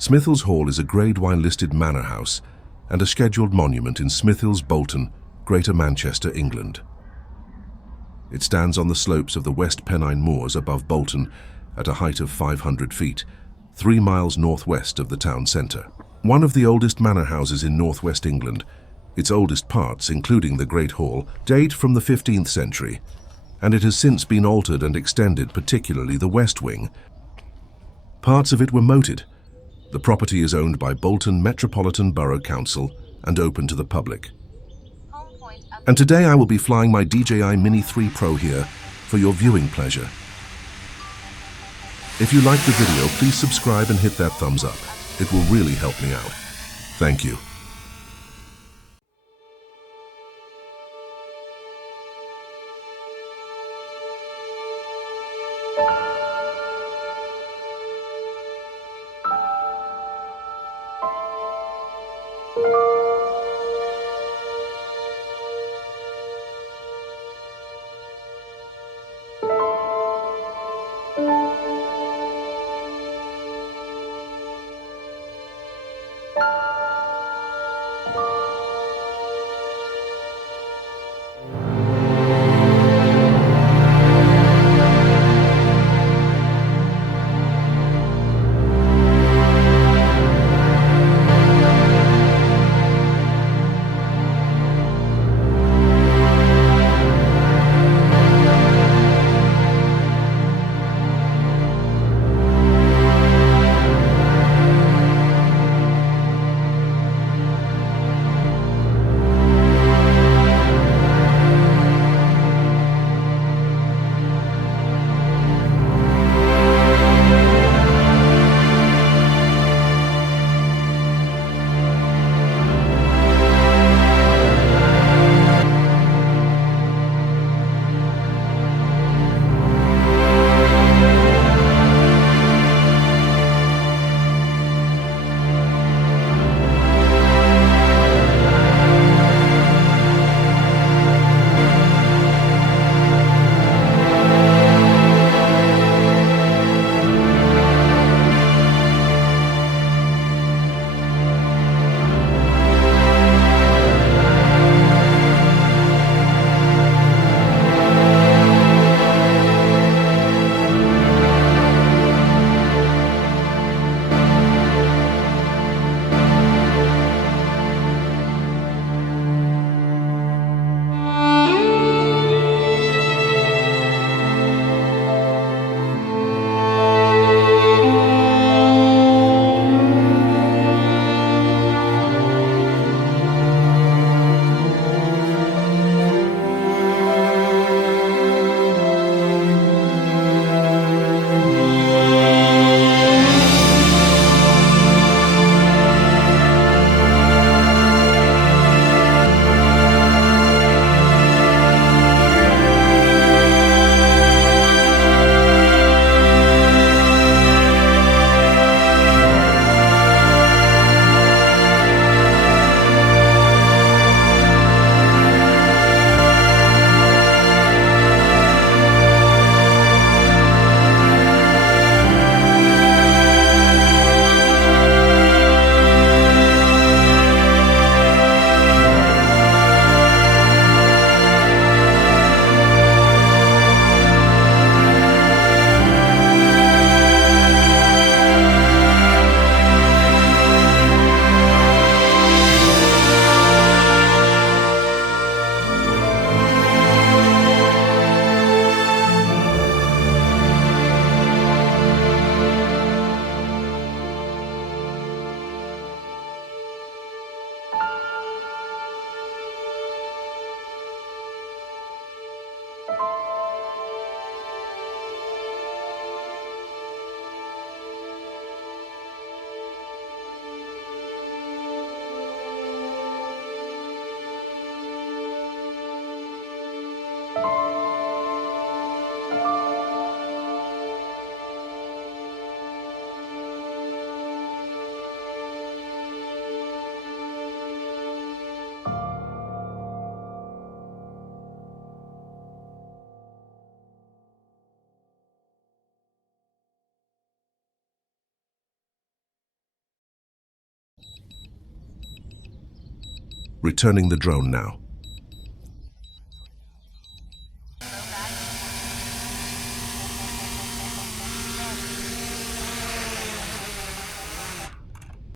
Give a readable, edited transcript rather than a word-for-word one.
Smithills Hall is a Grade 1 listed manor house and a scheduled monument in Smithills, Bolton, Greater Manchester, England. It stands on the slopes of the West Pennine Moors above Bolton at a height of 500 feet, 3 miles northwest of the town centre. One of the oldest manor houses in northwest England, its oldest parts, including the Great Hall, date from the 15th century, and it has since been altered and extended, particularly the west wing. Parts of it were moated. The property is owned by Bolton Metropolitan Borough Council and open to the public. And today I will be flying my DJI Mini 3 Pro here for your viewing pleasure. If you like the video, please subscribe and hit that thumbs up. It will really help me out. Thank you. Returning the drone now.